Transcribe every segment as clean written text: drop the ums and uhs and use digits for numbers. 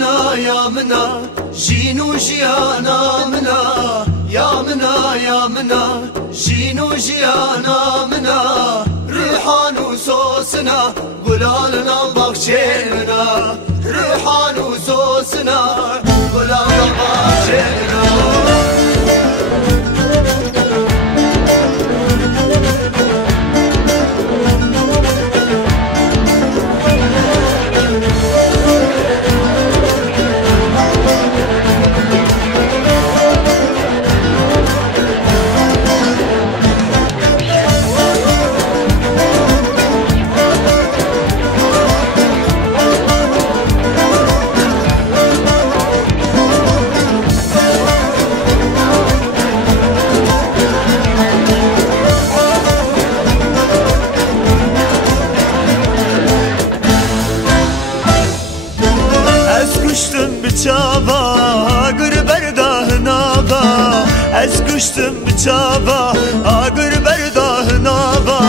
منا يا منا جينو جيانا منا يا منا يا منا جينو جيانا منا ريحان وسوسنا قلالنا بخشينا ريحان وسوسنا قلالنا بخشينا بچابا آگر برده نابا از کشتم بچابا آگر برده نابا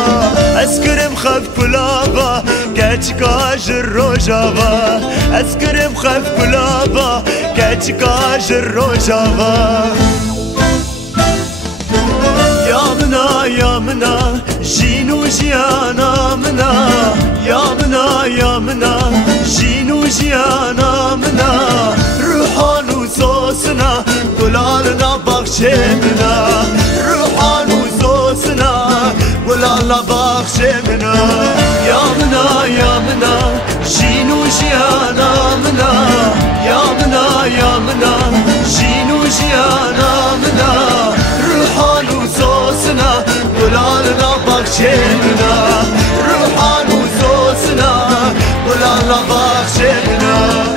از کرم خف کلابا کچ کاج روجابا از کرم خف کلابا کچ کاج روجابا یا منا یا منا جینو جیانا منا یا منا یا منا جینو جیانا منا روحان وسوسنا قلالنا بخشمنا روحان وسوسنا قلالنا بخشمنا يا منا يا منا جينو جيانا منا يا منا يا منا جينو جيانا منا روحان وسوسنا قلالنا بخشمنا روحان وسوسنا قلالنا بخشمنا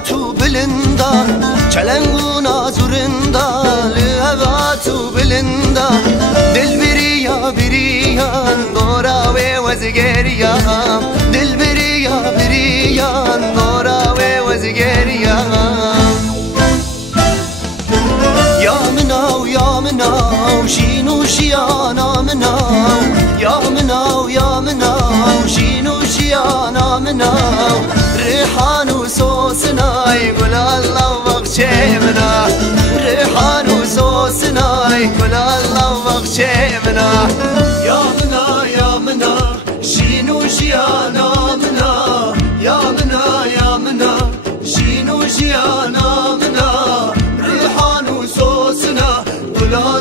هاتو بلندا چلنگونا زورندا لهاتو بلندا دل بريا بريان دورا وزگريا دل بريا بريان دورا وزگريا يا مناو يا مناو شينو شيانا مناو يا مناو يا مناو شينو شيانا مناو ريحان وسوسنا يقول الله بخشمنا ريحان وسوسنا يقول الله بخشمنا يا منا يا منا جينو جيانا منا يا منا يا منا جينو جيانا منا ريحان وسوسنا قلال